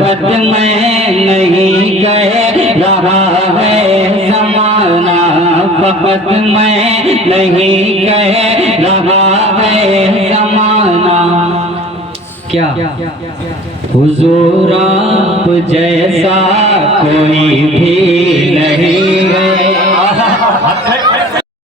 फकत मैं नहीं कह रहा है ज़माना, फकत मैं नहीं कह रहा है ज़माना। क्या हुजूर आप जैसा कोई भी नहीं है।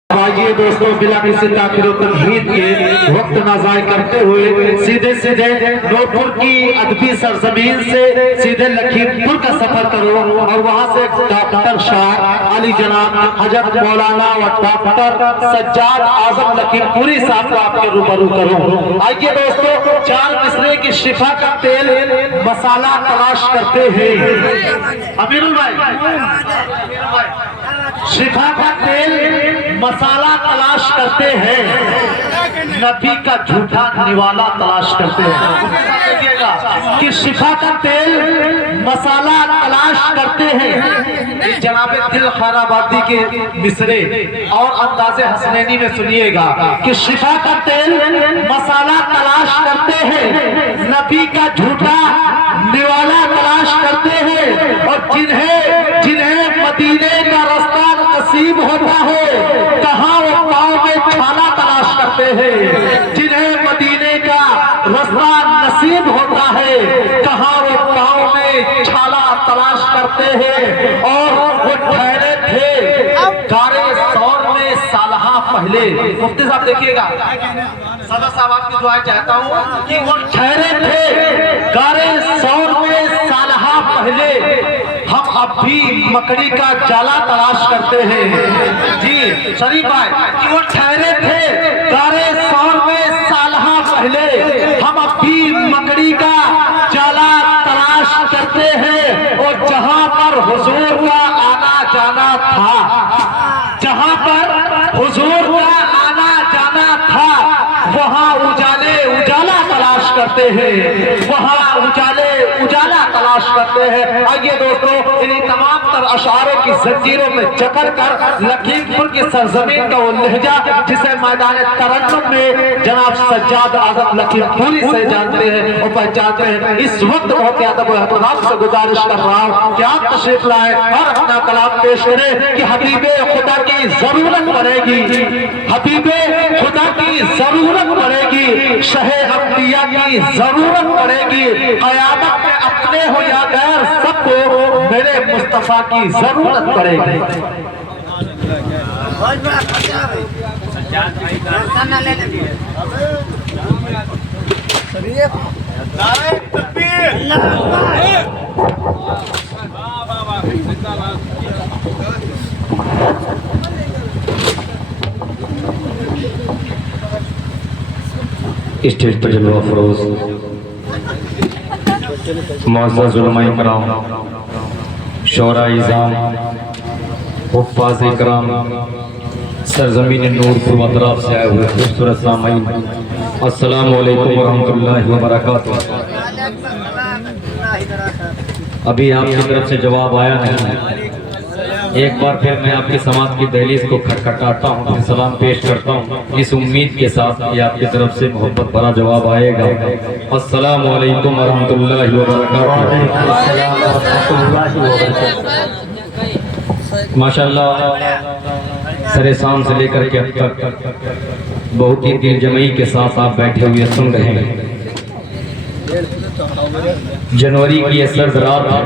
आइए दोस्तों, बिला किसी ताखिर तमहीद के वक्त ना ज़ाय करते हुए सीधे सीधे नूरपुर की अदबी सरजमीन से सीधे लखीमपुर का सफर करो और वहां से डॉक्टर शाह अली जनाब हजरत मौलाना व डॉक्टर सज्जाद आजम लखीमपुरी साहब को आपके रूबरू करो। आइए दोस्तों, 4 मिसरे की शिफा का तेल मसाला तलाश करते हैं। अमीरुल भाई, शिफा का तेल मसाला तलाश करते हैं, नबी का झूठा निवाला तलाश करते हैं। कि शिफा का तेल मसाला तलाश करते हैं। जनाब दिल खैराबादी के मिसरे और अंदाज़े हसनैनी में सुनिएगा कि शिफा का तेल मसाला तलाश करते हैं, नबी का झूठा निवाला तलाश करते हैं। और जिन्हें मदीने का रास्ता नसीब होता है, कहाँ वो पाँव में छाला तलाश करते हैं। जिन्हें मदीने का रास्ता नसीब होता है, कहाँ वो पाँव में छाला तलाश करते हैं। और वो ठहरे थे गारे सौर में सालहा पहले। मुफ्ती साहब देखिएगा, सदर साहब आपकी दुआ चाहता हूँ कि वो ठहरे थे गारे सौर में सालहा पहले, हम अब भी मकड़ी का जाला तलाश करते हैं। जी शरीफ भाई, कि वो ठहरे थे गारे सौर में सालहा पहले, हम अब भी मकड़ी का जाला तलाश करते हैं। और जहां पर हुजूर का आना जाना था, जहां पर हुजूर का आना जाना था, वहां उजाला तलाश करते हैं, वहां उजाला तलाश करते हैं। आइए दोस्तों, इन्हीं तमाम तर अशारों की जंजीरों में जकड़ कर लखीमपुर की सरजमीन का वो लहजा जिसे मैदान तरन्नुम में जनाब सज्जाद आजम लखीमपुरी से जानते हैं और पहचानते हैं, इस वक्त बहुत अदब व एहतराम से गुजारिश कर रहा हूँ कि आप तशरीफ लाए और अपना कलाम पेश करें कि हबीबे खुदा की जरूरत पड़ेगी, हबीबे खुदा की जरूरत पड़ेगी, शहे अंबिया की जरूरत पड़ेगी, क़यामत में अपने हो या गैर सबको मेरे मुस्तफा की जरूरत पड़ेगी। स्टेज पर जलवा फरोज मुअज़्ज़ज़ उलमा इकराम, शोरा इज़ाम, हुफ़्फ़ाज़ इकराम, सरज़मीन नूरपुर व अतराफ से आए हुए खूबसूरत सामईन, अस्सलामु अलैकुम व रहमतुल्लाहि व बरकातुहू। अभी आपकी तरफ से जवाब आया नहीं, एक बार फिर मैं आपकी समाज की दहलीज को खटखटाता हूँ, सलाम पेश करता हूँ इस उम्मीद के साथ कि आपकी तरफ से मोहब्बत भरा जवाब आएगा। अस्सलामु अलैकुम व रहमतुल्लाहि व बरकातुहू। माशाअल्लाह, सरे शाम से लेकर के अब तक बहुत ही दिल जमई के साथ आप बैठे हुए सुन रहे हैं। जनवरी की ये सर्द रात है,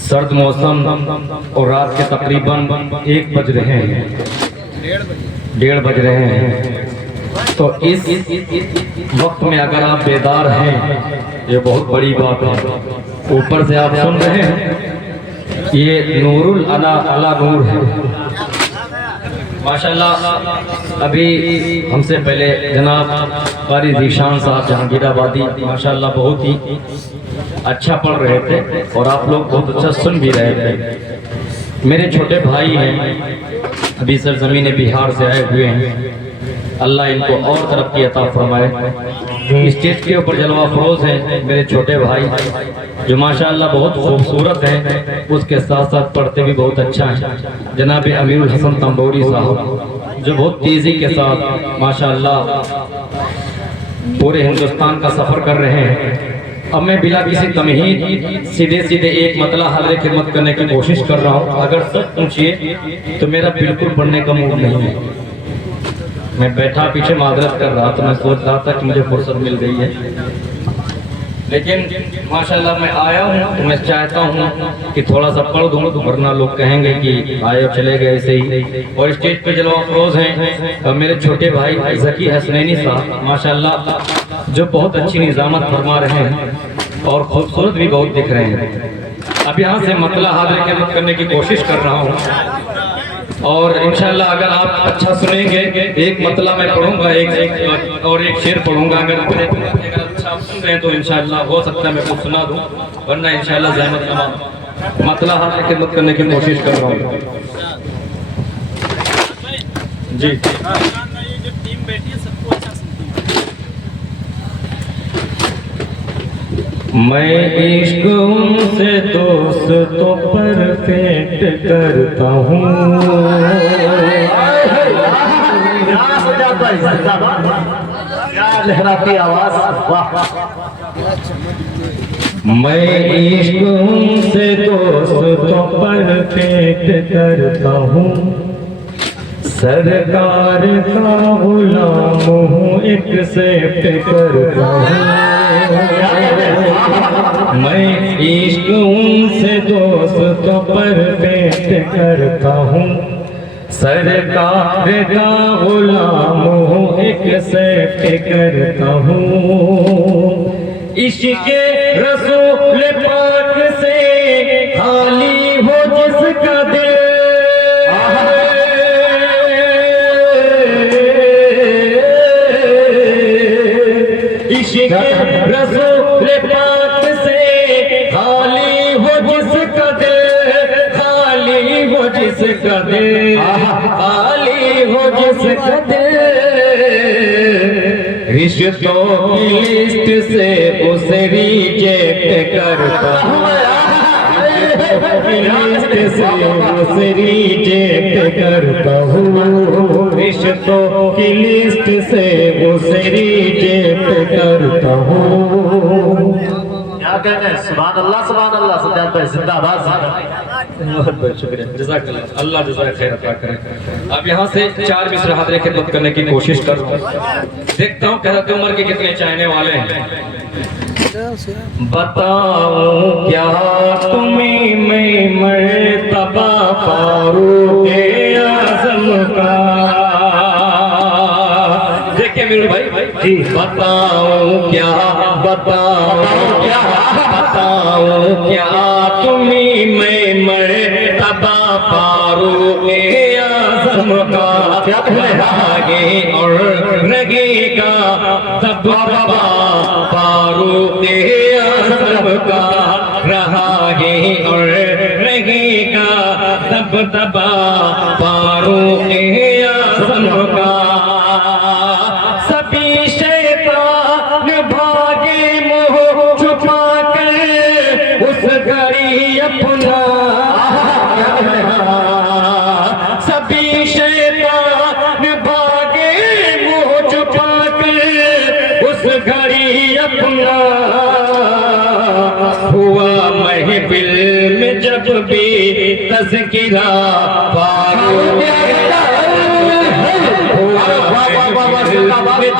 सर्द मौसम और रात के तकरीबन 1 बज रहे हैं, 1:30 बज रहे हैं। तो इस वक्त में अगर आप बेदार हैं, ये बहुत बड़ी बात है। ऊपर से आप सुन रहे हैं, ये नूरुल अला नूर है माशाल्लाह। अभी हमसे पहले जनाब कारी ज़ीशान साहब जहांगीराबादी माशाल्लाह बहुत ही अच्छा पढ़ रहे थे और आप लोग बहुत अच्छा सुन भी रहे थे। मेरे छोटे भाई हैं, अभी सरजमीन बिहार से आए हुए हैं, अल्लाह इनको और तरक्की अता फरमाए। स्टेज के ऊपर जलवा फरोज हैं मेरे छोटे भाई जो माशाअल्लाह बहुत खूबसूरत हैं, उसके साथ साथ पढ़ते भी बहुत अच्छा हैं। जनाब अमीरुल हसन तंबोरी साहब जो बहुत तेज़ी के साथ माशाअल्लाह पूरे हिंदुस्तान का सफर कर रहे हैं। अब मैं बिला किसी तमहीद सीधे सीधे एक मतला हाजिर खिदमत करने की कोशिश कर रहा हूँ। अगर सच पूछिए तो मेरा बिल्कुल पढ़ने का मूड नहीं है। मैं बैठा पीछे माजरत कर रहा था, मैं सोच रहा था कि मुझे फुर्सत मिल गई है, लेकिन माशाल्लाह मैं आया हूँ तो मैं चाहता हूँ कि थोड़ा सा पढ़ दूँ, वरना लोग कहेंगे कि आए और चले गए ऐसे ही। और स्टेज पे जलवा अफरोज हैं मेरे छोटे भाई ज़की हसनैनी साहब, माशाल्लाह जो बहुत अच्छी निज़ामत फरमा रहे हैं और खूबसूरत भी बहुत दिख रहे हैं। अब यहाँ से मतला हाजिर खिदमत करने की कोशिश कर रहा हूँ और इंशाल्लाह अगर आप अच्छा सुनेंगे, एक मतला मैं पढ़ूंगा, एक शेर पढ़ूंगा। अगर अच्छा आप सुन रहे हैं तो इंशाल्लाह हो सकता है मैं कुछ सुना दूं, वरना इंशाल्लाह ज़हमत तमाम मतला हाजिर खिदमत करने की कोशिश कर रहा हूँ जी। मैं इश्क से दोस्तों परफेक्ट करता हूँ, लहराती आवाज, वाह। मैं इश्क से दोस्तों परफेक्ट करता हूँ, सरकार का गुलाम हूँ, एक्सेप्ट करता हूँ। मैं इश्क उनसे दोस्तों परफेक्ट करता हूँ, सरकार का गुलाम हूँ, एक्सेप्ट करता हूँ। इश्क़ रसूल पाक से खाली हो जिसका दिल, इश्क़ रसूल पाक से खाली हो जिसका दिल, खाली हो जिसका दिल, खाली हो जिसका दिल, रिश्तों की लिस्ट से उसे रिजेक्ट करता हूँ, लिस्ट से उसे रिजेक्ट करता हूँ, रिश्तों की लिस्ट से उसे रिजेक्ट करता हूँ। क्या कहते हैं, सुभान अल्लाह सज्जाद भाई जिंदाबाद। बहुत बहुत शुक्रिया, जज़ाकल्लाह, अल्लाह जज़ाए खैर अता करे। अब यहाँ से 4 मिसरा हाजिर खिदमत करने की कोशिश कर रहा हूँ, देखता हूँ हज़रत उमर के कितने चाहने वाले हैं। बताओ क्या तुम्हें मैं मर्तबा फारूक आज़म का, देखिए मेरे भाई जी, बताओ क्या, बताओ क्या, बताओ क्या तुम्हें मैं मर्तबा फारूक आज़म का, आगे और लगेगा दबदबा फारूक आज़म का, रहागे और लगेगा दबदबा फारूक आज़म का। सभी शैतान भागे मोह छुपा कर उस घड़ी अपना, सभी शैतान भागे मोह छुपा कर उस घड़ी अपना, हुआ महफिल में जब भी तज़किरा फारूक,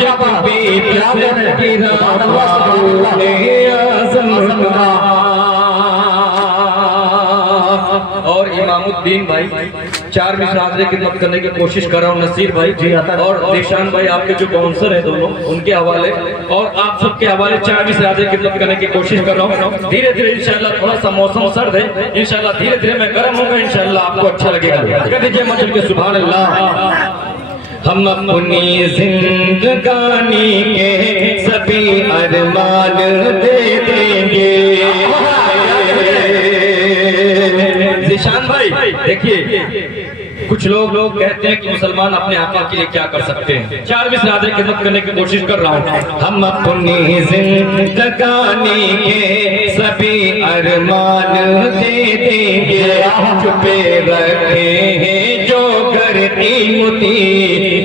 जब भी तज़किरा फारूक आज़म का। और इमामुद्दीन भाई 4 मिसरा हाजिर खिदमत करने की कोशिश कर रहा हूँ, नसीर भाई जी और निशान भाई आपके जो बाउंसर हैं दोनों, उनके हवाले और आप सबके हवाले 4 मिसरा हाजिर खिदमत करने की कोशिश कर रहा हूँ। धीरे धीरे इंशाल्लाह, थोड़ा सा मौसम सर्द है, इंशाल्लाह धीरे धीरे मैं गर्म होगा, इंशाल्लाह आपको अच्छा लगेगा। कह दीजिए मचल के सुभान अल्लाह। हम अपनी जिंदगानी के सभी अरमान दे देंगे। निशान भाई देखिए, कुछ लोग कहते हैं कि मुसलमान अपने आका के लिए क्या कर सकते हैं। 4 मिसरा हाजिर खिदमत करने की कोशिश कर रहा हूँ। हम अपनी जिंदगानी के सभी अरमान दे देंगे, छुपे रखे हैं जो घर कीमती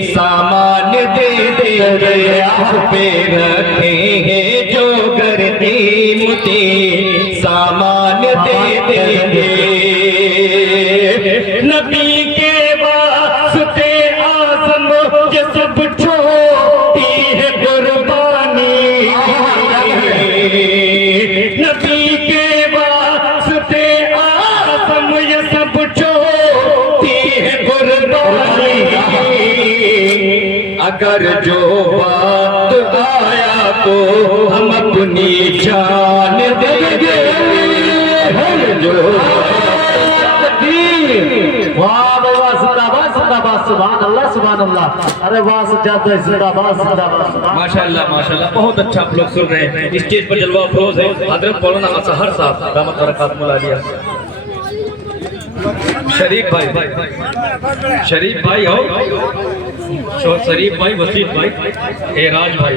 सामान दे देंगे, दरिया पे रखे हैं जो करते मुझे सामान दे देंगे। नबी के वास्ते आज़म ये सब छोटी है कुर्बानी। नबी के वास्ते आज़म ये सब छोटी है कुर्बानी। अगर जो बात आया तो हम अपनी जान देंगे। जो वाह भाई वाह, जिंदाबाद जिंदाबाद, सुभान अल्लाह सुभान अल्लाह। अरे वाह सज्जाद भाई, जिंदाबाद जिंदाबाद। माशाल्लाह माशाल्लाह, बहुत अच्छा आप लोग सुन रहे हैं। स्टेज पर जलवा अफरोज है हजरत मौलाना असहर साहब दामत बरकात मुलालिया। शरीफ भाई हो, शरीफ भाई, वसीफ भाई, एराज भाई,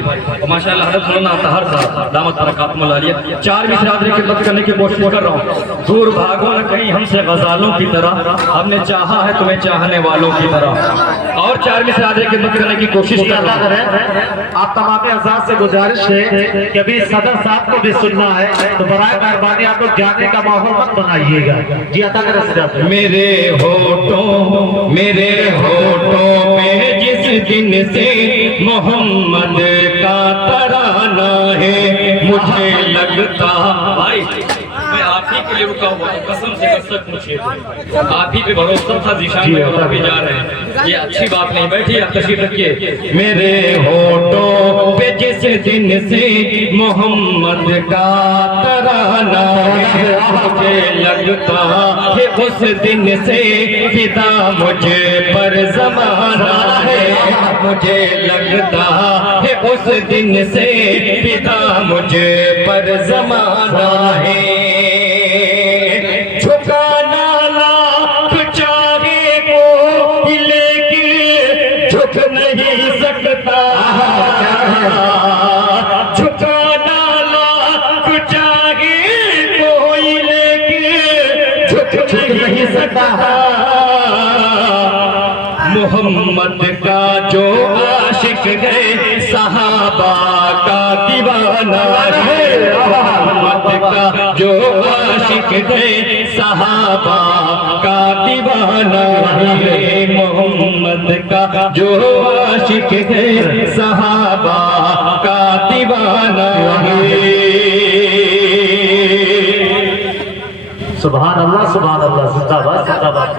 माशाल्लाह हजरत मौलाना असहर साहब दामत बरकात मुलालिया। 4 बिरादरी की खिदमत करने की कोशिश कर रहा हूँ। दूर भागो न कहीं हमसे गजालों की तरह, हमने चाहा है तुम्हें चाहने वालों की तरह। और 4 बिरादरी की खिदमत करने की कोशिश कर रहा हूँ। आप तमाम आजाद से गुजारिश है कि अभी सदर साहब को भी सुनना है, तो बराए मेहरबानी आप लोग जाने का माहौल मत बनाइएगा। जी अता करें सजाद। मेरे होठों में जिस दिन से मोहम्मद का तराना है, मुझे लगता भाई मैं आप ही के लिए रुका हुआ हूं, कसम से कसम पूछिए, आप ही पे भरोसा था, दिशा में भी जा रहे हैं, ये अच्छी बात नहीं। बैठिए आप तशरीफ रखिए। मेरे होठों पे जिस दिन से मोहम्मद का तराना है, मुझे लगता है उस दिन से फिदा मुझे पर ज़माना है। मुझे लगता है उस दिन से फिदा मुझे पर ज़माना है। झुकाना लाख चाहे को लेकिन झुक नहीं सकता। झुकाना लाख चाहे कोई लेकिन झुक नहीं सकता। मोहम्मद का जो आशिक है सहाबा का दीवाना है। मोहम्मद का जो आशिक है सहाबा का दीवाना है। मोहम्मद का जो आशिक है सहाबा का दीवाना है। सुभान अल्लाह सुभान अल्लाह, जिंदाबाद जिंदाबाद।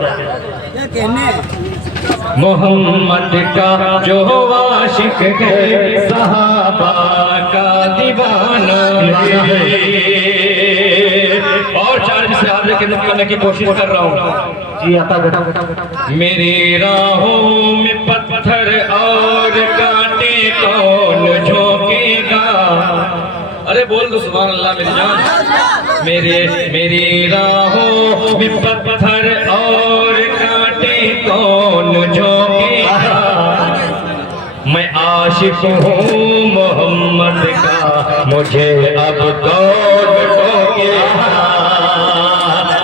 मोहम्मद का जो आशिक है सहाबा का दीवाना है। और 4 बिरादरी की खिदमत करने की कोशिश कर रहा हूँ। जी अता बेटा। मेरी राहों में पत्थर और कांटे कौन झोंकेगा। अरे बोल दो सुभान अल्लाह मेरी जान। मेरी राहों में पत्थर और कांटे कौन झोंकेगा। मैं आशिक हूँ मोहम्मद का, मुझे अब कौन टोकेगा।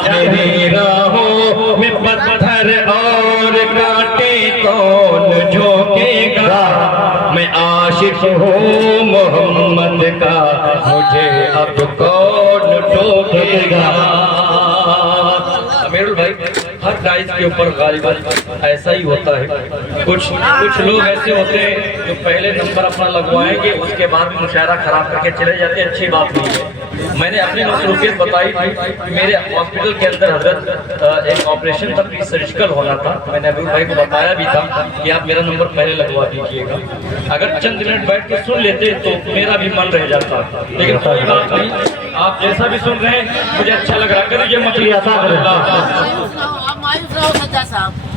मेरी राहों में पत्थर और कांटे कौन झोंकेगा। मैं आशिक हूँ मोहम्मद का, मुझे अब कौन टोकेगा। अमीरुल भाई, हर प्राइज के ऊपर गालिबन ऐसा ही होता है। कुछ लोग ऐसे होते हैं जो पहले नंबर अपना लगवाएंगे, उसके बाद मुशायरा खराब करके चले जाते हैं, अच्छी बात नहीं है। मैंने अपनी मसरूफियत बताई थी कि मेरे हॉस्पिटल के अंदर हजरत एक ऑपरेशन था, प्री सर्जिकल होना था। मैंने अमीरुल भाई को बताया भी था कि आप मेरा नंबर पहले लगवा दीजिएगा। अगर चंद मिनट बैठ के सुन लेते तो मेरा भी मन रह जाता, लेकिन कोई बात नहीं, आप जैसा भी सुन रहे हैं मुझे अच्छा लग रहा है। करिए मछली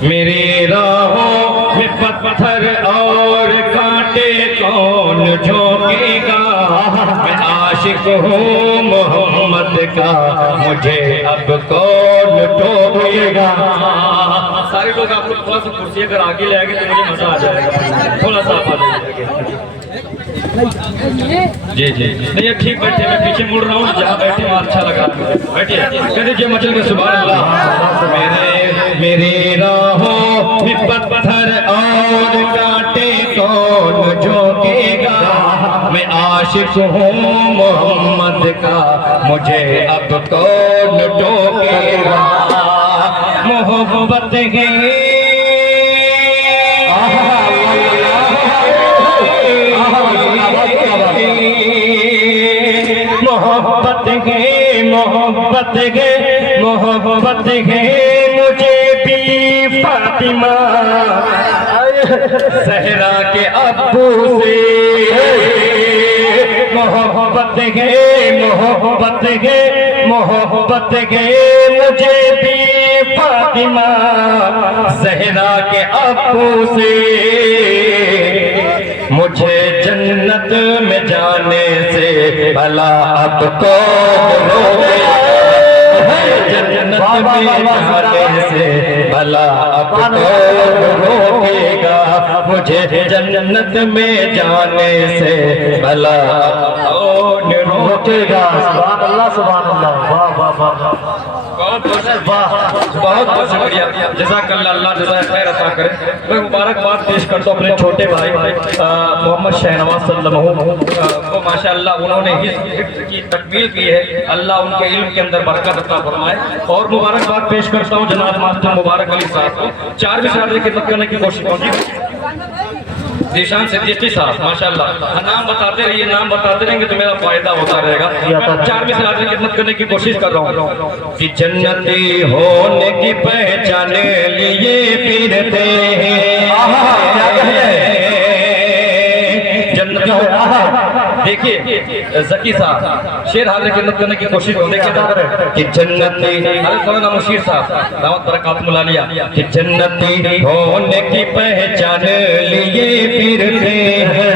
मेरे राहों में पत्थर और कांटे कौन झोंकेगा। मैं आशिक हूँ मोहम्मद का, मुझे अब कौन टोकेगा। सारे लोग आप लोग थोड़ा सा कुर्सी अगर आगे ले आएंगे तो मुझे मजा आ जाएगा। थोड़ा सा आप आ जाइए। जी नहीं ठीक बैठे, मैं पीछे मुड़ रहा हूँ, जहाँ बैठे वहाँ अच्छा लगा। बैठिए, कह दीजिए मचल के सुभान अल्लाह। मेरे राहों में पत्थर और कांटे कौन झोंकेगा। मैं आशिक हूँ मोहम्मद का, मुझे अब कौन टोकेगा। मोहब्बत है मोहब्बत है मोहब्बत है मोहब्बत है मुझे भी फातिमा सहरा के अब्बू से। मोहब्बत है मोहब्बत है मोहब्बत है मुझे भी फातिमा सहरा के अब्बू से। मुझे जन्नत में जाने से भला अब तो जन्नत में जाने से भला अब तो रोकेगा। मुझे जन्नत में जाने से भला कौन रोकेगा। सुभान अल्लाह सुभान अल्लाह। वाह वाह वाह बहुत बहुत शुक्रिया। जज़ाकल्लाह, अल्लाह जज़ाए खैर अता करे। मैं मुबारकबाद पेश करता हूँ अपने छोटे भाई मोहम्मद शहनवाज सल्लल्लाहु को। माशाअल्लाह उन्होंने हिफ्ज़ की तकमील की है, अल्लाह उनके इल्म के अंदर बरकत अता फरमाए। और मुबारकबाद पेश करता हूँ जनाब मास्टर मुबारक अली साहब को। 4 मिसरात की खिदमत करने की कोशिश करूँगी। जीशान सिद्दीकी साहब माशाअल्लाह, नाम बताते रहिए, नाम बताते रहेंगे तो मेरा फायदा होता रहेगा। 4 मिसरात की खिदमत करने की कोशिश कर रहा हूँ। कि जन्नती होने की पहचान लिए फिरते हैं। जन्नती देखिए जकी साहब शेर हाजिर खिदमत करने की कोशिश होने के कि जन्नती मौलाना मुशीर साहब दावत बरकात मुलानिया कि जन्नती होने की पहचान लिए फिरते हैं।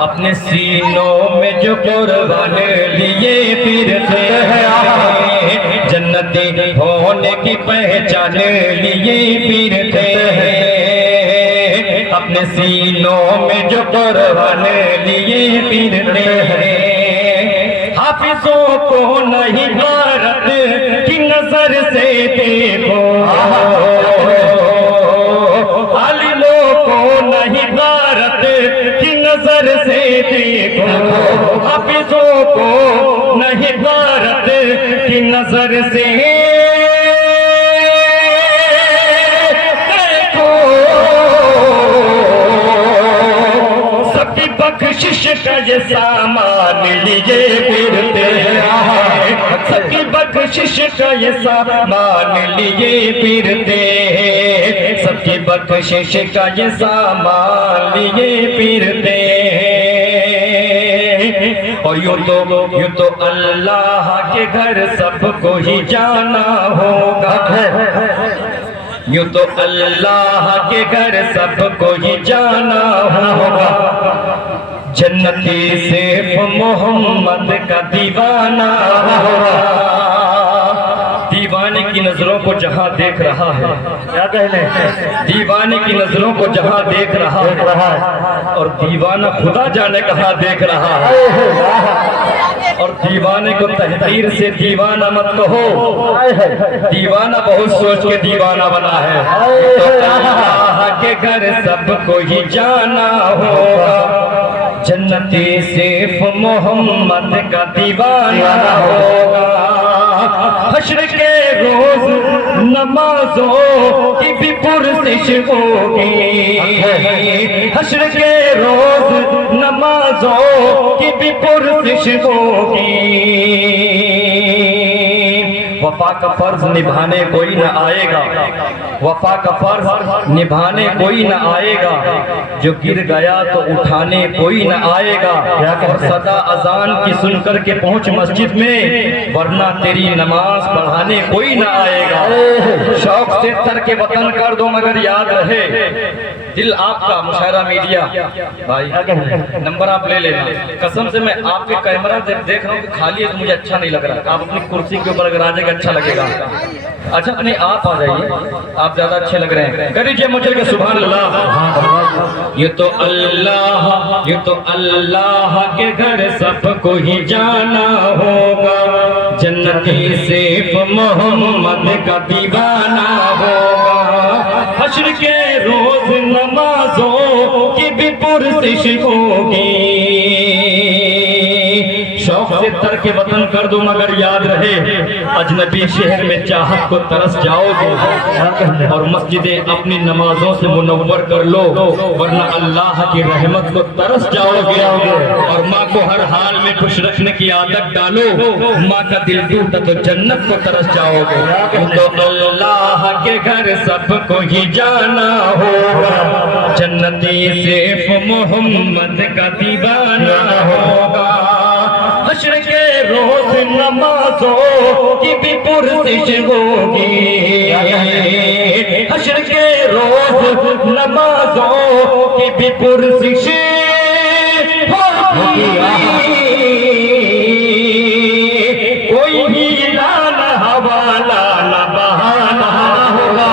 अपने सीनों में जो कुर्बान लिए फिरते हैं। जन्नती होने की पहचान लिए फिरते हैं। अपने सीनों में जो कुर्बान लिए फिरते हैं। हाफिजों को नहीं भारत की नजर से देखो, आलिमों को नहीं भारत की नजर से देखो। हाफिजों को नहीं भारत की नजर से बख्शिश का ये सामान लिए फिरते हैं। सबकी बख्शिश का ये सामान लिए फिरते हैं। सबकी बख्शिश का ये सामान लिए फिरते हैं। और यूं तो अल्लाह के घर सबको ही जाना होगा। यूं तो अल्लाह के घर सबको ही जाना होगा। जन्नती सिर्फ मोहम्मद का दीवाना होगा। दीवाने की नजरों को जहां देख रहा है, क्या कहने, दीवाने की नजरों को जहां देख रहा है, और दीवाना खुदा जाने कहां देख रहा है। और दीवाने को तहदीर से दीवाना मत कहो, दीवाना बहुत सोच के दीवाना बना है। तो अल्लाह के घर सबको ही जाना होगा। जन्नती सिर्फ मोहम्मद का दीवाना होगा। हश्र के रोज नमाजों की भी पुरसिश होगी। हश्र के रोज नमाजों की भी पुरसिश होगी। वफा का फर्ज निभाने कोई न आएगा, वफा का फर्ज निभाने कोई न आएगा। जो गिर गया तो उठाने कोई न आएगा। और सदा अजान की सुनकर के पहुंच मस्जिद में, वरना तेरी नमाज पढ़ाने कोई न आएगा। शौक से तर के वतन कर दो मगर याद रहे दिल आपका। मुशायरा मीडिया भाई नंबर आप ले लेना। कसम से मैं आपके कैमरा देख रहा हूँ कि खाली है तो मुझे अच्छा नहीं लग रहा। आप अपनी कुर्सी के ऊपर अगर आ जाएगा अच्छा लगेगा। अच्छा अपने आप आ जाइए, आप ज्यादा अच्छे लग रहे हैं। कर दीजिए मुझे के सुभान अल्लाह। ये तो अल्लाह के घर सबको ही जाना होगा। जन्नती सिर्फ मोहम्मद का दीवाना होगा। हश्र के रोज नमाजों की भी पुरसिश पुरसिश होगी। शौक से तर्क वतन कर दो मगर याद रहे, अजनबी शहर में चाहत को तरस जाओगे। और मस्जिदें अपनी नमाजों से मुनव्वर कर लो, वरना अल्लाह की रहमत को तरस जाओगे। और माँ को हर हाल में खुश रखने की आदत डालो, माँ का दिल टूटा तो जन्नत को तरस जाओगे। तो अल्लाह के घर सबको ही जाना होगा, जन्नती सिर्फ मोहम्मद का दीवाना होगा। हश्र के रोज नमाजों की भी पुरसिश होगी, हश्र के रोज नमाजों की भी पुरसिश होगी। कोई हीला न हवाला न बहाना होगा,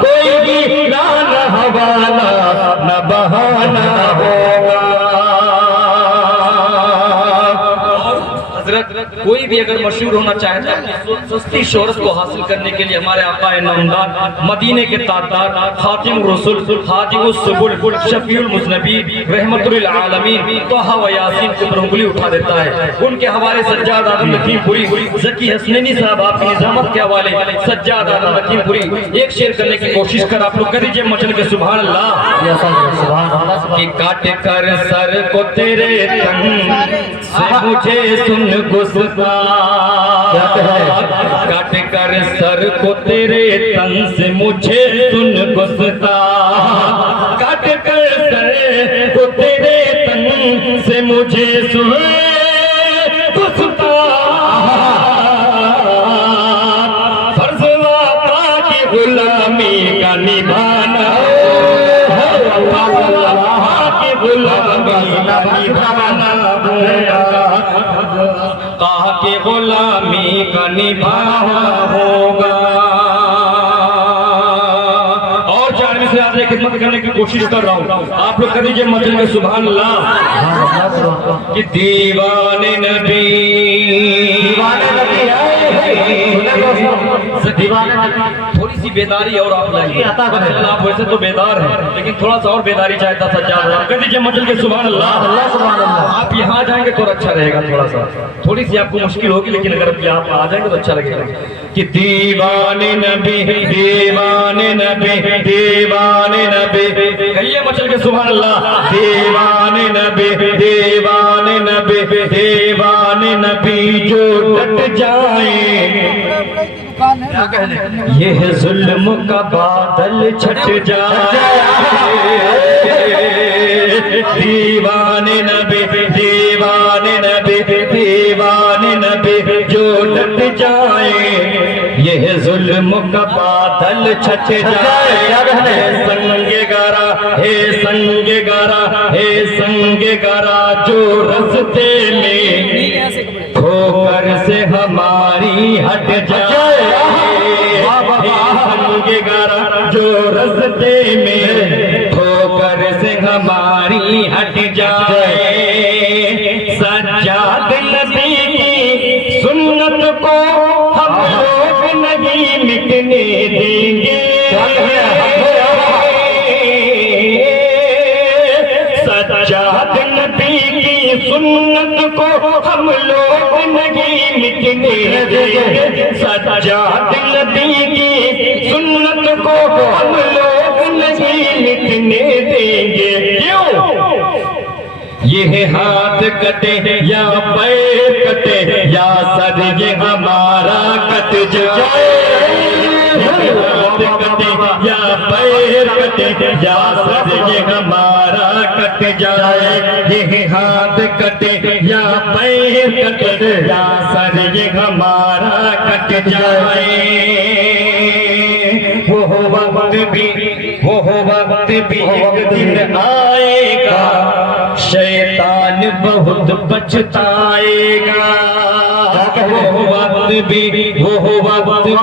कोई हीला न हवाला न बहाना होगा। कोई भी अगर मशहूर होना चाहता है, सस्ती शोहरत को हासिल करने के लिए हमारे आका नामदार मदीने के ताजदार खातिम रसूल हाजिमुस सुबुल शफीउल मुज़नबीन रहमतुल आलमीन तोहा व यासीन के ऊपर उंगली उठा देता है। उनके हवाले सज्जाद आदम लखीमपुरी ज़की हसनैनी साहब आपकी निजामत के हवाले सज्जाद आदम लखीमपुरी एक शेर करने की कोशिश कर आप लोग कर दीजिए मचल के सुभान अल्लाह। कि काट कर सर को तेरे तन से मुझे सुन गुस्सा, काट कर सर को तेरे तन से मुझे सुन गुस्सा, काट कर सर को तेरे तन से मुझे सुन गुस्सा। फर्ज वाक़ा की गुलामी का निभाना, की गुलामी का निभाना कहा के गुलामी का निभाना होगा। और जानवी से आपने खिदमत करने की कोशिश कर रहा हूँ, आप लोग कर दीजिए मचल में सुभान अल्लाह। कि दीवाने नबी थोड़ी सी बेदारी और आप लाइए। आप वैसे तो बेदार हैं, लेकिन थोड़ा सा और बेदारी चाहता सज्जाद कर दीजिए मचल के सुभान अल्लाह। आप यहाँ जाएंगे तो अच्छा रहेगा, थोड़ी सी आपको मुश्किल होगी, लेकिन अगर आप आ जाएंगे तो अच्छा लगेगा। कि दीवाने नबी दीवाने नबी दीवाने नबी, कहिए मचल के सुभान अल्लाह। दीवाने नबी दीवाने नबी दीवाने नबी जो डट जाए, ये जुल्म का बादल छट जाए। दीवाने नबी दीवाने नबी दीवाने नबी जो डट जाए, ये जुल्म का बादल छट जाए। संगे गारा हे संगे गारा हे संगे गारा, जो रस्ते में ठोकर से हमारी हट जाए। संगे गारा जो रस्ते में ठोकर से हमारी हट जाए। सज्जाद नबी की सुन्नत को हम लोग नहीं मिटने देंगे। सज्जाद नबी की सुन्नत को हम लोग नहीं मिटने देंगे। सज्जाद नबी की सुन्नत को हम लोग नहीं मिटने देंगे। क्यों? ये हाथ कटे या पैर कटे या सर ये हमारा कट जाए। हाथ कटे या पैर कटे या सर ये हमारा कट जाए। ये हाथ कटे या पैर कटे या सर ये हमारा कट जाए। वो वक्त भी एक दिन आएगा, शैतान बहुत पछताएगा। वो वक्त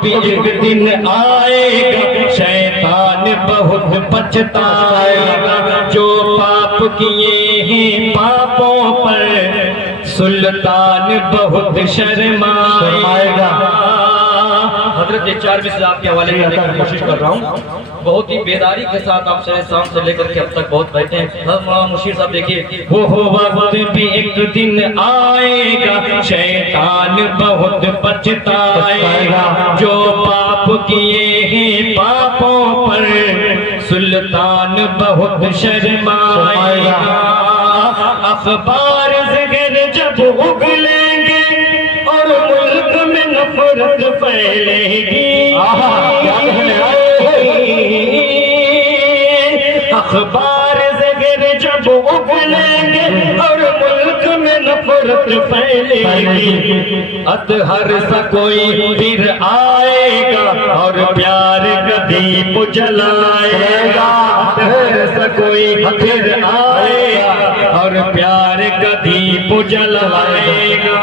भी एक दिन आएगा, शैतान बहुत पछताएगा। जो पाप किए हैं पापों पर सुल्तान बहुत शर्माएगा। हजरत एक 4 मिसरे आपके हवाले करने की कोशिश कर रहा हूँ। बहुत ही बेदारी के साथ आप शाम से लेकर के अब तक बहुत बैठे हैं। मौलाना मुशीर साहब देखिए, वो वक्त भी एक दिन आएगा, शैतान बहुत पछताएगा, जो पाप किए हैं पापों पर सुल्तान बहुत शर्माएगा। अखबार ज़हर जब उगलेंगे और मुल्क में नफरत फैलेगी, अखबार ज़हर जब उगलेंगे और मुल्क में नफरत फैलेगी, अतहर सा कोई फिर आएगा और प्यार का दीप जलाएगा, अतहर सा कोई फिर आएगा और प्यार का दीप जलाएगा।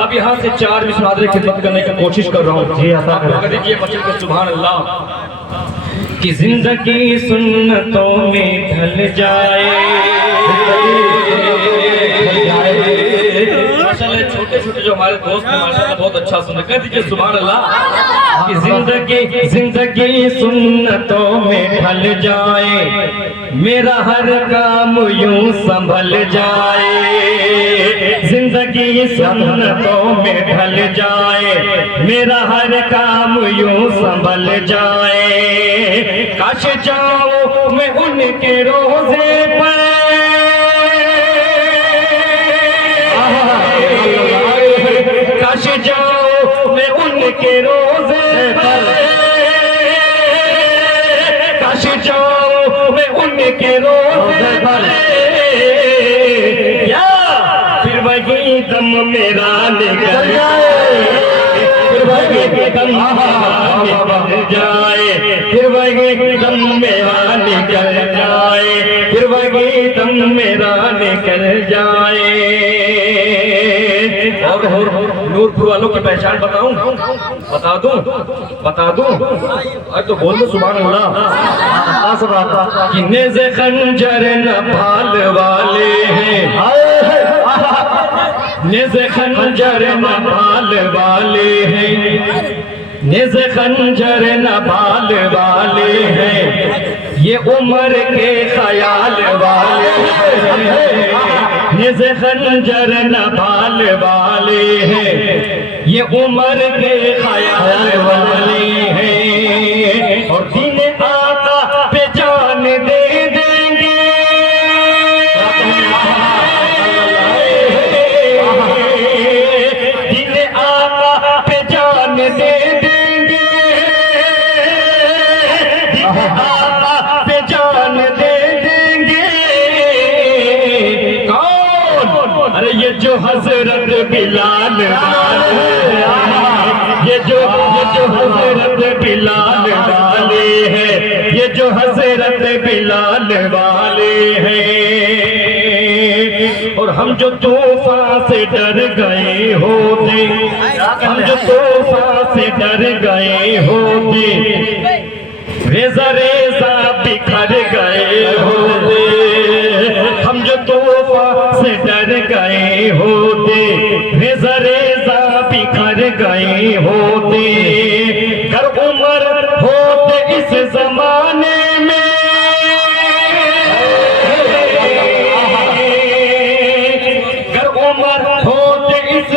अब यहाँ से 4 मिसरे हाज़िर खिदमत करने की कोशिश कर रहा हूँ। जी आप दीजिए बच्चों को सुभान अल्लाह। कि जिंदगी सुन्नतों में ढल जाए, माशाल्लाह छोटे छोटे जो हमारे दोस्त हैं माशाल्लाह बहुत अच्छा सुन, कह दीजिए सुभान अल्लाह। कि जिंदगी सुन्नतों में ढल जाए, मेरा हर काम यूं संभल जाए, जिंदगी सुन्नतों में ढल जाए, मेरा हर काम यूं संभल जाए। काश जाओ मैं उनके रोज़े पर, काश जाओ मैं उनके रोज़े पर, काश जाओ मैं उनके रोज़े पर, या फिर वही दम मेरा निकल जाए, फिर वही दम निकल जाए, फिर वही दम मेरा निकल जाए, फिर वही दम मेरा निकल जाए। और नूरपुर वालों की पहचान बताऊं, बता दूं, अरे तो बोल दो सुभान अल्लाह। कि नेज़े खंजर न भाल वाले हैं, नेज़े खंजर न भाल वाले हैं, नेज़े खंजर न भाल वाले हैं, ये उम्र के ख्याल वाले हैं, नेज़े खंजर न भाल वाले हैं, ये उम्र के ख्याल वाले हैं, और दीन आका पे जान दे देंगे, दीन आका पे जान दे देंगे, दीन आका पे जान दे देंगे। कौन? अरे ये जो हजरत बिलाल वाले, ये जो हजरत बिलाल वाले हैं, ये जो हजरत बिलाल वाले हैं। और हम जो तूफान से डर गए होते, हम जो तूफान से डर गए होते, रेज़ा रेज़ा बिखर गए होते, हम जो तूफान से डर गए होते, रेज़ा रेज़ा बिखर गए होते, कर उम्र होते इस जमाने में, कर उम्र होते इस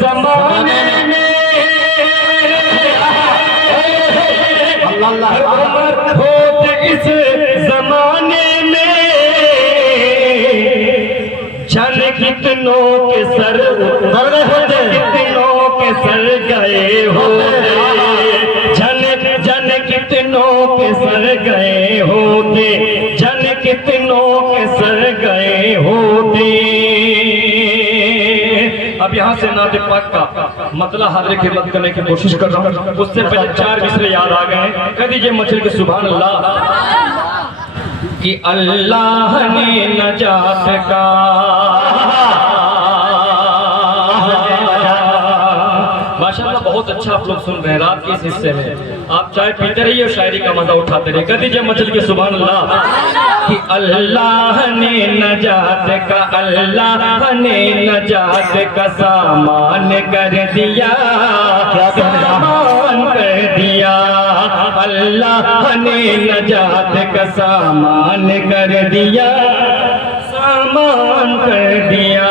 जमाने में, कर उम्र होते इस जमाने में, जाने कितनों के सर कितनों के सर गए होते, जन कितनों के सर गए होते, जन कितनों के सर गए होते। अब यहाँ से नात पाक का मतलब हाज़िर खिदमत करने की कोशिश कर रहा हूँ। उससे पहले 4 मिसरे याद आ गए, कह दीजिए मछली के सुभान अल्लाह। कि अल्लाह ने नजात का माशाल्लाह बहुत अच्छा आप लोग सुन रहे हैं रात के इस हिस्से में। आप चाय पीते रहिए और शायरी का मजा उठाते रहिए। कर दीजिए मचल के सुभान अल्लाह। कि अल्लाह ने नजात का, अल्लाह ने नजात का सामान कर दिया, अल्लाह ने नजात का सामान कर दिया, सामान कर दिया।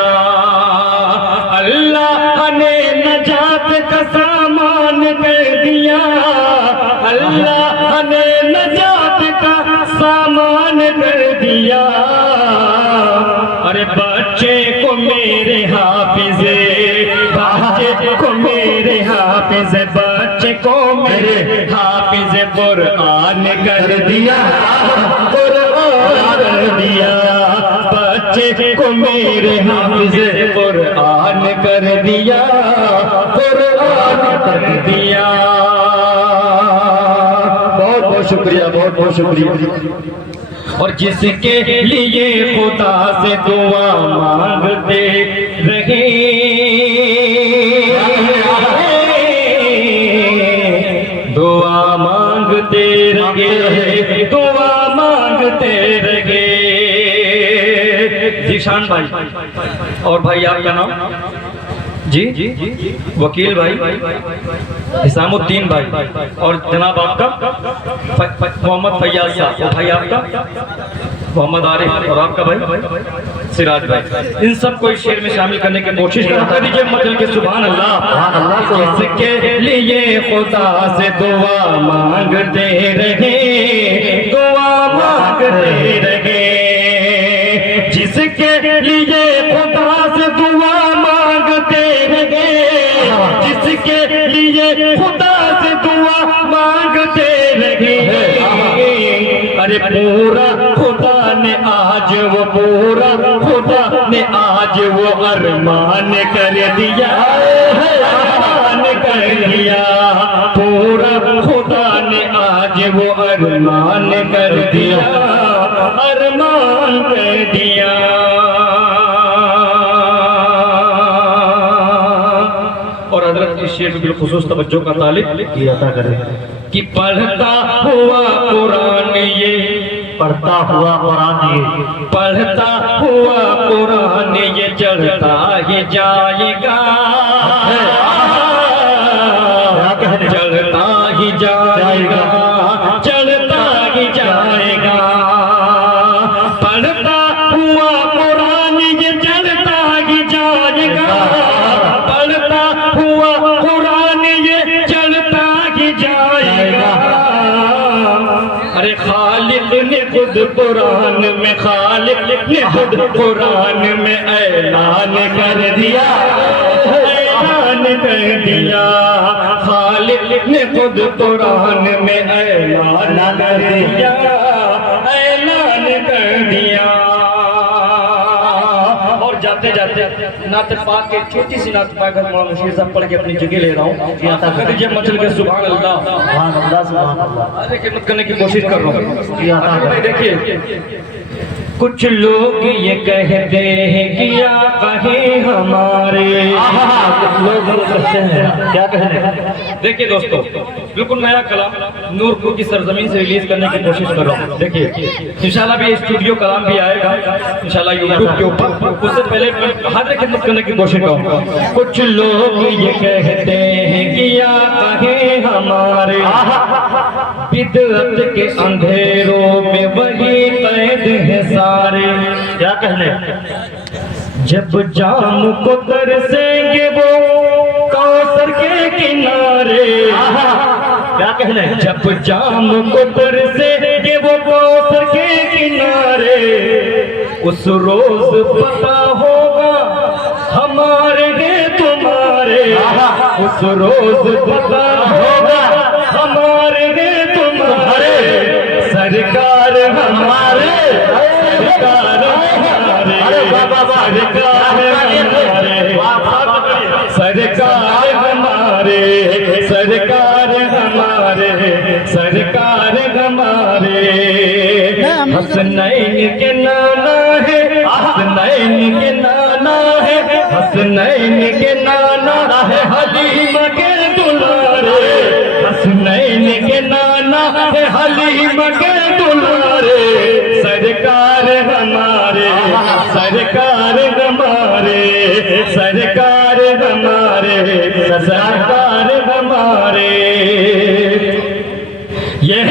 अल्लाह ने नजात का सामान कर दिया, अल्लाह ने नजात का सामान कर दिया। अरे बच्चे को मेरे हाफिज़े, बच्चे को मेरे हाफिज़े, बच्चे को मेरे हाफिज़े कुरान कर दिया, कुरान कर दिया। बच्चे को मेरे हाफिज़े कुरान कर दिया, कुरान कर दिया। बहुत बहुत शुक्रिया, बहुत बहुत शुक्रिया। और जिसके लिए खुदा से दुआ मांगते रहे, दुआ मांगते रहे, दुआ मांगते रहे। जीशान भाई, और भाई आपका नाम? जी वकील भाई, हिसामुद्दीन भाई, और जनाब आपका मोहम्मद फैयाज साहब, और भाई आपका मोहम्मद आरिफ, और आपका भाई सिराज भाई। इन सबको इस शेर में शामिल करने की कोशिश करता दीजिए मचल के सुभान अल्लाह। जिसके लिए खुदा से दुआ मांगते रहे, दुआ मांगते रहे, जिसके लिए खुदा से दुआ मांगते रहे, जिसके लिए खुदा से दुआ मांगते रहे। अरे पूरा खुदा ने आज वो, पूरा खुदा ने आज वो अरमान कर दिया, अरमान कर दिया। पूरा खुदा ने आज वो अरमान कर दिया, अरमान कर दिया। और हजरत इस शेर में बिलखुसूस तवज्जो का तालिब अता करे कि पढ़ता हुआ कुरान ये, पढ़ता हुआ कुरान ये, पढ़ता हुआ कुरान ये चढ़ता ही जाएगा, चढ़ता ही जाएगा, चढ़ता ही जाएगा। पढ़ता हुआ कुरान ये चढ़ता ही जाएगा, पढ़ता हुआ कुरान ये चढ़ता ही जाएगा। अरे खालिक ने खुद कुरान में, खालिक ने खुद कुरान में ऐलान कर दिया, ऐलान कर दिया। खालिक ने खुद कुरान में ऐलान कर दिया, ऐलान कर दिया। और जाते जाते नात पाक के छोटी सी नात पाक मौलाना मुशीर साहब पढ़ के अपनी जगह ले रहा हूँ। दीजिए मचल के सुभान अल्लाह, सुभान अल्लाह, सुभान अल्लाह। अरे खिदमत करने की कोशिश कर रहा हूँ। देखिए कुछ लोग ये कहते हैं कि या कहे हमारे, लोग कहते हैं, क्या कह रहे हैं? देखिए दोस्तों, बिल्कुल नया कलाम नूरपुर की सरजमीन से रिलीज करने की कोशिश कर रहा हूँ। देखिए इंशाल्लाह भी स्टूडियो कलाम भी आएगा इंशाल्लाह यूट्यूब के ऊपर। उससे पहले हाजिर खिदमत करने की कोशिश करूँगा। कुछ लोग ये कहते हैं कि या कहे हमारे, बिदअत के अंधेरों में वही कैद है सारे। क्या कहने? जब जाम को तरसेंगे वो कौसर के किनारे, क्या कहने? जब जाम को तरसेंगे वो कौसर के किनारे, उस रोज पता होगा हमारे हैं तुम्हारे, उस रोज पता होगा हमारे हैं तुम्हारे। सरकार हमारे, सरकार हमारे, सरकार हमारे, सरकार हमारे, सरकार हमारे, सरकार हमारे। हसनैन के नाना है, हसनैन के नाना है, हसनैन के नाना है, हलीमा के दुलारे। हसनैन के नाना है, हलीमा के दुलारे। सरकार हमारे, सरकार हमारे, सरकार हमारे, सरकार हमारे। यह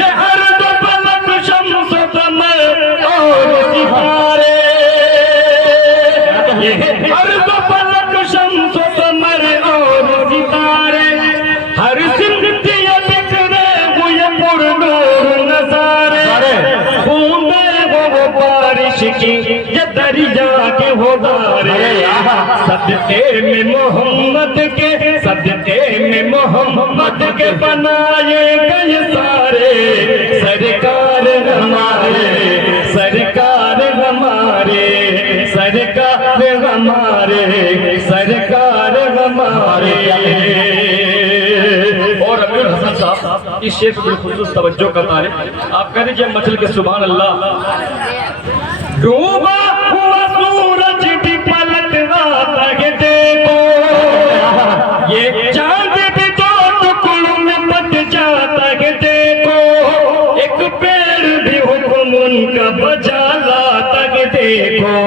की ये दरिया के होदारे, सदके में मोहम्मद के, सदके में मोहम्मद के बनाए गए सारे सरकार हमारे, सरकार हमारे, सरकार हमारे, सरकार हमारे। और अमीर हसन साहब इस शेर पर बिलखुसूस तवज्जो करता है। आप कह दीजिए मचल के सुभान अल्लाह। डूबा हुआ सूरज भी पलट आता है देखो, ये चांद भी दो टुकड़ों में बट जाता है देखो, एक पेड़ भी हुक्म उनका बजा लाता है देखो।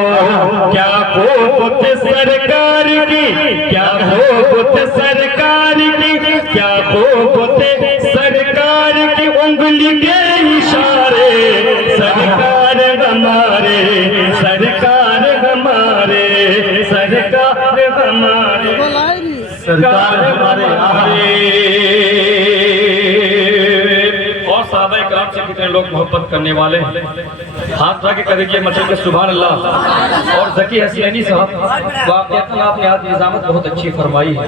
क्या कोबत सरकार की, क्या कोबत सरकार की, क्या कोबत सरकार की उंगली के इशारे, सरकार हमारे, सरकार हमारे, सरकार हमारे, सरकार हमारे। और साहबा कराम से कितने लोग मोहब्बत करने वाले हैं, हाथ उठा के कर दीजिए मचल के सुभान अल्लाह। और जकी हसनैनी साहब वाकईतन आपने आज निजामत बहुत अच्छी फरमाई है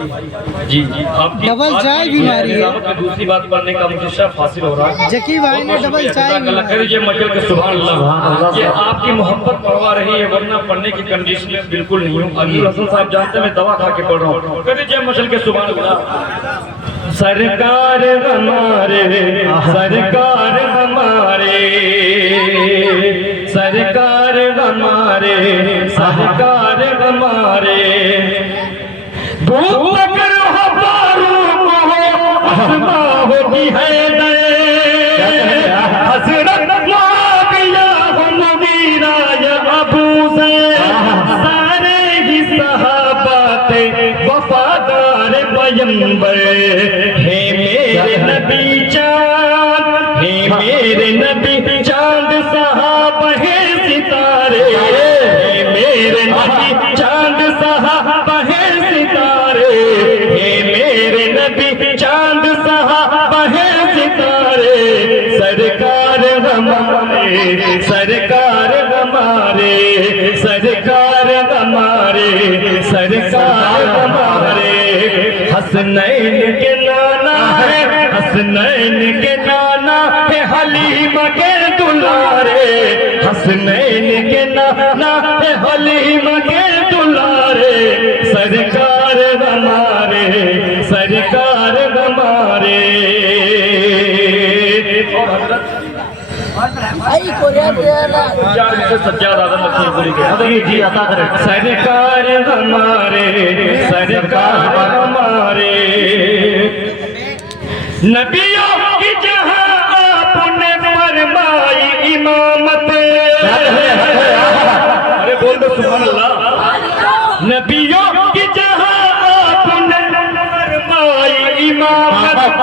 जी, आपकी डबल चाय भी मारी है। निजामत में दूसरी बात पढ़ने का मुझे शर्फ हासिल हो रहा है। जकी भाई ने डबल चाय भी कर दीजिए मचल के सुभान अल्लाह। ये आपकी मोहब्बत पढ़वा रही है, वरना पढ़ने की कंडीशन में बिल्कुल नहीं हूँ। अमीर हसन साहब जानते हैं मैं दवा खा के पढ़ रहा हूँ। कर दीजिए मचल के सुभान अल्लाह। सरकार हमारे, सरकार हमारे, सरकार हमारे, सरकार हमारे। धूप करो बारूद हो, आसमां होती है हसरत मुआविया हो मुगीरा या अबू से, सारे ही सहाबाते वफादार पैगंबर हे मेरे नबी चांद, हे मेरे नबी चांद साहब है सितारे, हे मेरे नबी चांद साहब है सितारे, हे मेरे नबी चांद साहब है सितारे। सरकार हमारे, सरकार हमारे, सरकार हमारे, सरकार हमारे। हसनैन के नाना है, हसनैन के नाना है हलीमा के दुलारे, हसनैन के नाना है हलीमा के दुलारे। सरकार हमारे, सरकार हमारे। जी अता करें। सरकार हमारे, सरकार हमारे। नबियों की जहां आपने फरमाई इमामत, अरे बोल दो सुभान अल्लाह। नबियों की जहां आपने फरमाई इमामत,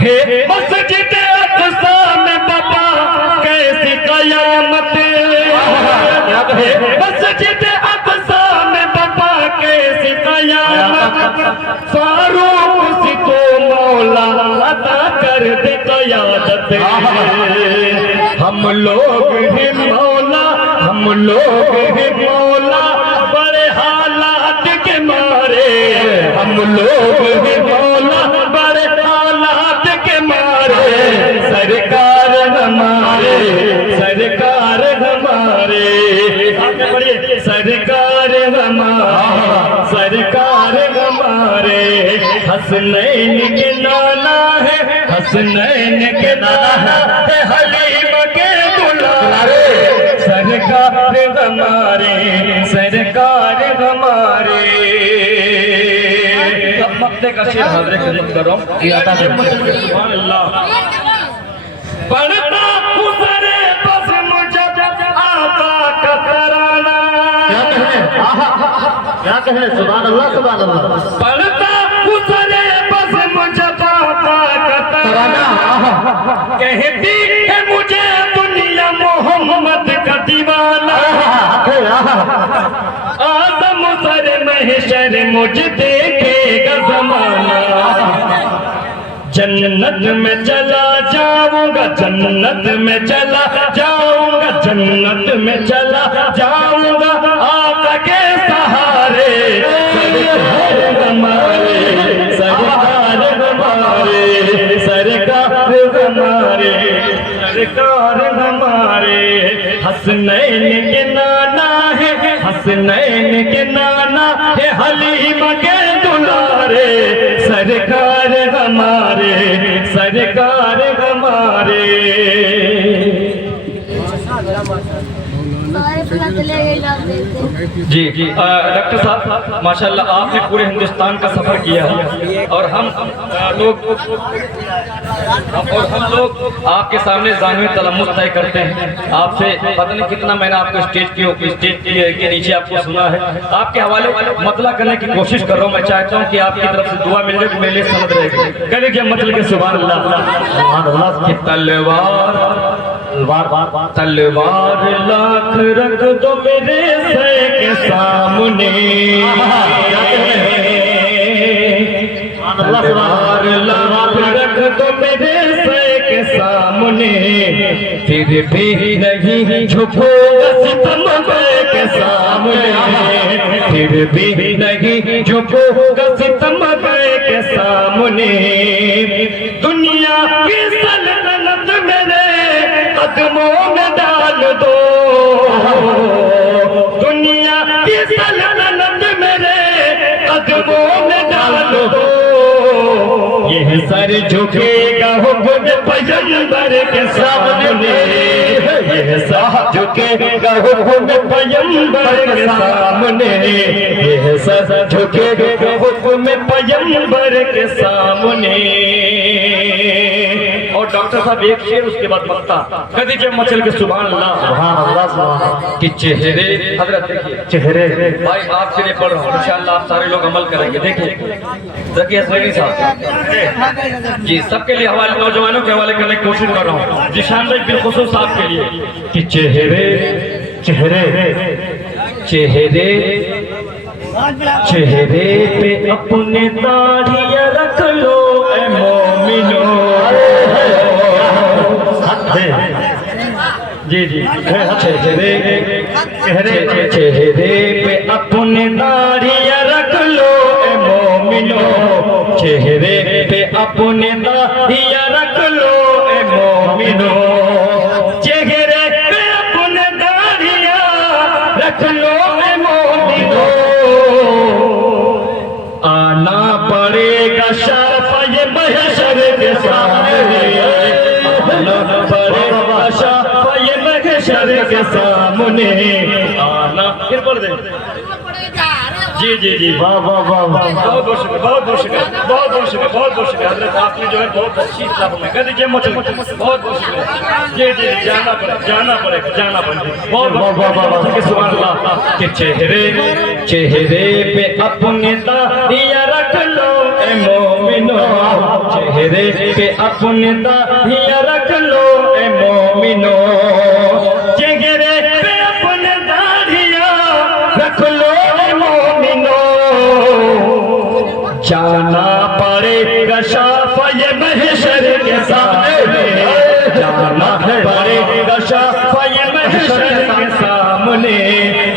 हे मस्जिद अक़सा में बाबा कैसी कयामत, हे मस्जिद अक़सा में बाबा कैसी कयामत। फारूक सी को मौला अता कर दे क़यादत, हम लोग हैं मौला, हम लोग हैं मौला बड़े हालात के मारे, हम लोग हैं मौला बड़े हालात के मारे। सरकार हमारे, सरकार हमारे, सरकार हमारे, सरकार हमारे। हसनैन के नाना है, हसनैन के नाना है हलीमा के दुलारे। सरकार हमारे, सरकार हमारे। अब मक्ते का शेर हाज़िर खिदमत करो। सुभान अल्लाह। पढ़ता गुज़रे बस मुझे आका का तराना, क्या कहें? सुभान अल्लाह, सुभान अल्लाह। पढ़ता गुज़रे बस मुझे आका का तराना, कहती है मुझे दुनिया मोहम्मद का दीवाना। आदम सर महशर मुझे देखेगा ज़माना, जन्नत में चला जाऊंगा, जन्नत में चला जाऊंगा, जन्नत में चला जाऊंगा आका के सहारे। सरकार हमारे, सरकार हमारे, सरकार हमारे, सरकार हमारे। हसनैन के नाना है, हसनैन के नाना है, हलीमा के दुलारे। सरकार हमारे, सरकार हमारे। जी डॉक्टर साहब माशाल्लाह आपने पूरे हिंदुस्तान का सफर किया है और हम लोग आपके सामने ज़ानवी तलम्मुस तय करते हैं। आपसे पता नहीं कितना मैंने आपको स्टेज के नीचे आपको सुना है। आपके हवाले मतला करने की कोशिश कर रहा हूँ। मैं चाहता हूँ कि आपकी तरफ से दुआ मिल जाए तो मेरे लिए सनद रहेगी। कह लीजिए मतलब के सुभान अल्लाह। कि तलवार तलवार लाख रख दो मेरे सर के सामने। तलवार लाख रख दो मेरे सर के सामने। फिर भी नहीं झुकोगा सितम के सामने। फिर भी नहीं झुकोगा सितम के सामने। दुनिया की सल्तनत मेरे कदमों में डाल दो। दुनिया की सल्तनत मेरे कदमों में डाल दो। यह सर झुकेगा हुक्म पैगंबर के सामने। यह सर झुकेगा हुक्म पैगंबर के सामने। यह सर झुकेगा हुक्म पैगंबर के सामने। और डॉक्टर साहब एक शेर उसके बाद मक्ता कदी जब मचल के सुभान अल्लाह कि चेहरे हजरत देखिए चेहरे भाई आपके लिए पढ़ रहा हूँ इंशाअल्लाह आप सारे लोग अमल करेंगे। देखिए जकी हसनैनी साहब जी सबके लिए हवाले नौजवानों के हवाले करने की कोशिश कर रहा हूँ। जिशान भाई बिलखुसूस आपके लिए कि चेहरे चेहरे चेहरे चेहरे पे अपने दाढ़ियाँ रख लो ऐ मोमिनो। जी जी चेहरे चेहरे चेहरे पे अपने दाढ़ियाँ रख लो ऐ मोमिनो। चेहरे पे अपने दाढ़ियाँ रख लो ऐ मोमिनो। चेहरे पे अपने दाढ़ियाँ रख लो ऐ मोमिनो। आना पड़ेगा शर्फ ये महशर के सामने। शर के सामने आना फिर पढ़ दे। जी जी जी वाह वाह वाह वाह बहुत बहुत शुक्रिया बहुत बहुत शुक्रिया बहुत बहुत शुक्रिया बहुत बहुत शुक्रिया हजरत आपने जो है बहुत अच्छी इस्लाह में कर दीजिए मुझे बहुत बहुत शुक्रिया। जी जी जाना पड़ेगा बहुत बहुत सुभान अल्लाह। कि चेहरे चेहरे पे अपने दाढ़ियाँ रख लो ऐ मोमिनो। चेहरे पे अपने दाढ़ियाँ रख लो ऐ मोमिनो। चेहरे पे अपने दाढ़ियाँ रख लो ऐ मोमिनो। जाना पड़ेगा शाफ़ए महशर के सामने। जाना पड़ेगा शाफ़ए महशर के सामने।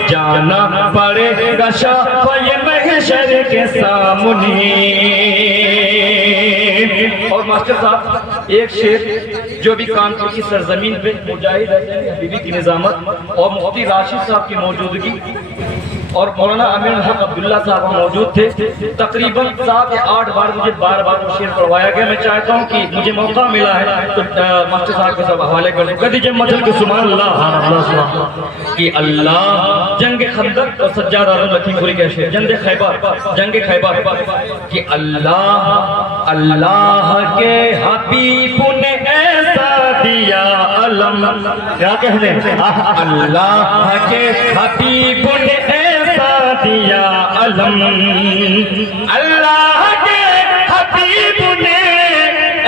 जाना पड़ेगा शाफ़ए महशर के सामने। और मास्टर साहब एक शेर जो भी कानपुर की सरजमीन पे मुजाहिद हबीबी की निजामत और मुफ्ती राशिद साहब की मौजूदगी और मौलाना अमीर हक अब्दुल्ला साहब मौजूद थे। तकरीबन 7 या 8 बार मुझे बार बार वो शेर पढ़वाया गया। मैं चाहता हूँ कि मुझे मौका मिला है तो मास्टर साहब के सब हवाले कर दूँ। दीजिए मजल के सुभान अल्लाह। कि अल्लाह जंग खंदक और सज्जाद आजम लखीमपुरी के शेर जंग खैबर कि अल्लाह अल्लाह के हबीब ने ऐसा दिया अलम। क्या कहने अल्लाह के हबीब ने ऐसा दिया अलम। अल्लाह के हबीब ने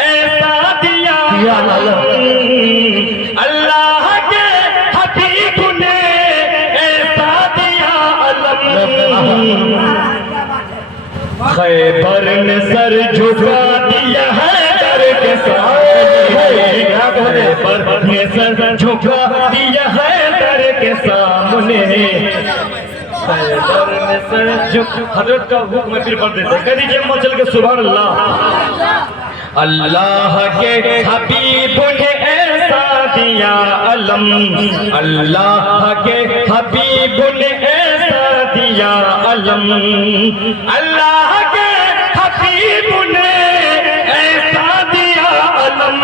ऐसा दिया अलम। अल्लाह के हबीब ने ऐसा दिया अलम। खैबर ने सर झुका दिया है दर के सामने। खैबर ने सर झुका दिया हैदर के सामने, खैबर ने सर झुक। हजरत का हुक्म फिर पढ़ देते, कह दीजिए मचल के सुभान अल्लाह। अल्लाह के हबीब ने ऐसा दिया अलम, अल्लाह के हबीब ने ऐसा दिया अलम, अल्लाह के हबीब ने ऐसा दिया अलम,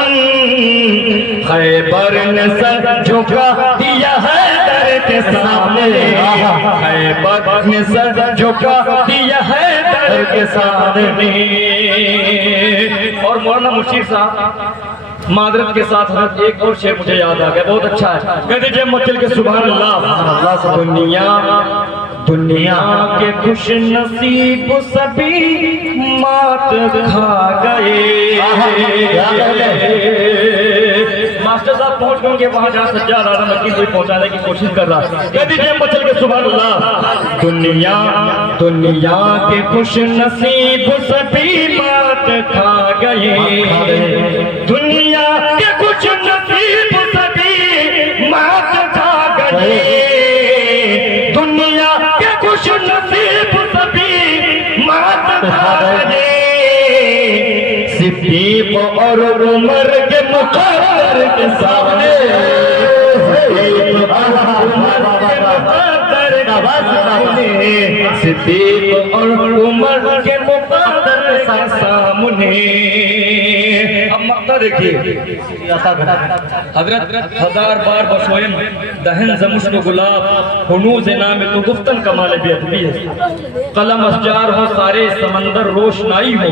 खैबर ने सर झुका दिया है दर के सामने, खैबर ने सर झुका दिया है दर के सामने। और मौलाना मुशीर साहब मादरत के साथ हजरत एक और शेर मुझे याद आ गया, बहुत अच्छा है, कह दीजिए मचल के सुभान अल्लाह। दुनिया के खुश नसीब सभी मात खा गए। मास्टर साहब पहुंच गए वहां जहाँ सज्जाद आलम नकीब कोई पहुंचाने की कोशिश कर रहा है, कह दीजिए मचल के सुभान अल्लाह। दुनिया के खुश नसीब सभी मात खा गए, दुनिया के खुश नसीब सभी मात खा गए, दुनिया के खुश नसीब सभी मात खा गए, सिद्दीक और उमर के मुक़द्दर के सामने, सिद्दीक और उमर के मुक़द्दर के सामने। अब मक्ता देखिए, हजरत हजार बार बशोयम दहन जमुश्क गुलाब हुनूज़ नाम तो गुफ्तन कमाल बेअदबी है, कलम असजार हो सारे समंदर रोशनाई हो,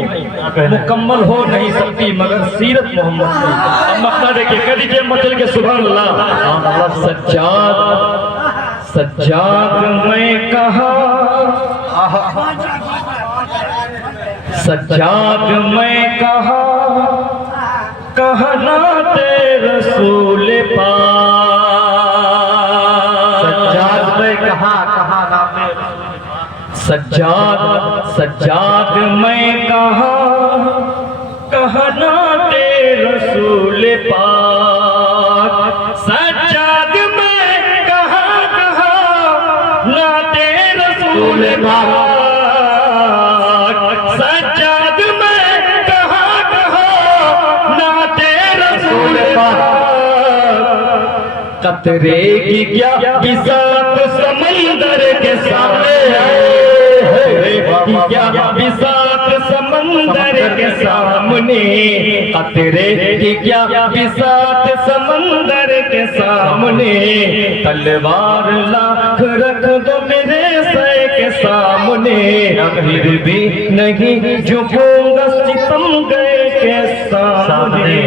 मुकम्मल हो नहीं सकती मगर सीरत मोहम्मद की। अब मक्ता देखिए, कह दीजिए मचल के सुभान अल्लाह। सज्जाद मैं कहा, सज्जाद मैं कहा कहना ते रसूल पाक, सज्जाद में कहा नाम, सज्जाद मैं कहा कहना ते रसूल पाक, सज्जाद में कहा ना ते रसूल पाक, सज्जाद में कहा ना ते रसूल पाक, कतरे की क्या बिसात समंदर के सामने, क्या बिसात समंदर के सामने, कतरे की क्या बिसात समंदर के सामने, तलवार लाख रख दो मेरे सर के सामने, फिर भी नहीं झुकूंगा सितम गए के सामने।